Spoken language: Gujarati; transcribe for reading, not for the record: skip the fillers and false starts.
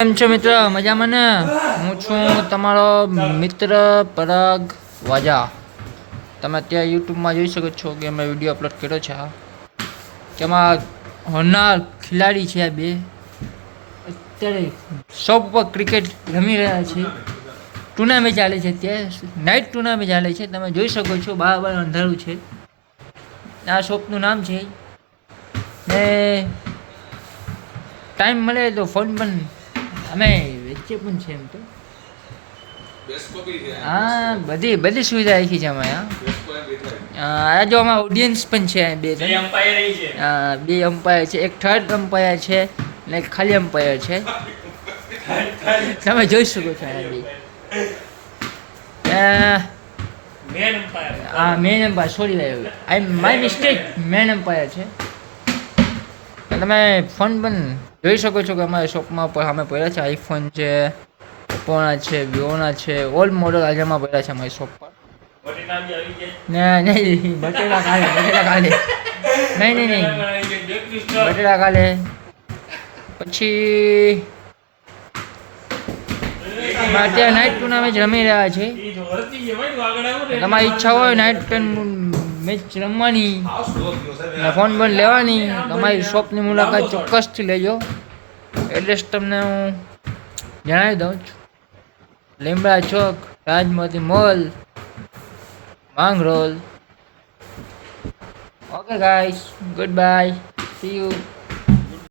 કેમ છો મિત્ર? મજામાં ને? હું છું તમારો મિત્ર પરાગ વાજા. તમે અત્યારે યુટ્યુબમાં જોઈ શકો છો કે અમે વિડીયો અપલોડ કર્યો છે. તેમાં હોનાર ખેલાડી છે આ બે. અત્યારે શોપ પર ક્રિકેટ રમી રહ્યા છે. ટુર્નામેન્ટ ચાલે છે અત્યારે નાઇટ ટુર્નામેન્ટ ચાલે છે. તમે જોઈ શકો છો બહાર અંધારું છે. આ શોપનું નામ છે ને ટાઈમ મળે તો ફોન પણ અમે વેચે પણ છે એમ તો. હા, બધી સુવિધા રાખી છે અમે. આ જો અમારા ઓડિયન્સ પણ છે બે અમ્પાયર છે, એક થર્ડ અમ્પાયર છે ને એક ખાલી અમ્પાયર છે. તમે જોઈ શકો છો man empire sorry my mistake man empire છે. તમે ફોન પણ જોઈ શકો છો કે અમારી શોપમાં અમે પડ્યા છે. આઈફોન છે, ઓપ્પોના છે, વિવોના છે, ઓલ મોડલ આજે અમે પડ્યા છે અમારી શોપ પર. નહીં બટેલા કાલે નહીં બટેલા કાલે. પછી અત્યારે નાઇટ ટુર્નામેન્ટ રમી રહ્યા છે. તમારી ઈચ્છા હોય નાઇટ મેચ રમવાની ને ફોન પણ લેવાની, તમારી શોપની મુલાકાત ચોક્કસથી લેજો. એડ્રેસ તમને હું જણાવી દઉં છું. Limda Chowk, Rajmoti mall, Mangrol. Okay guys, good bye, see you.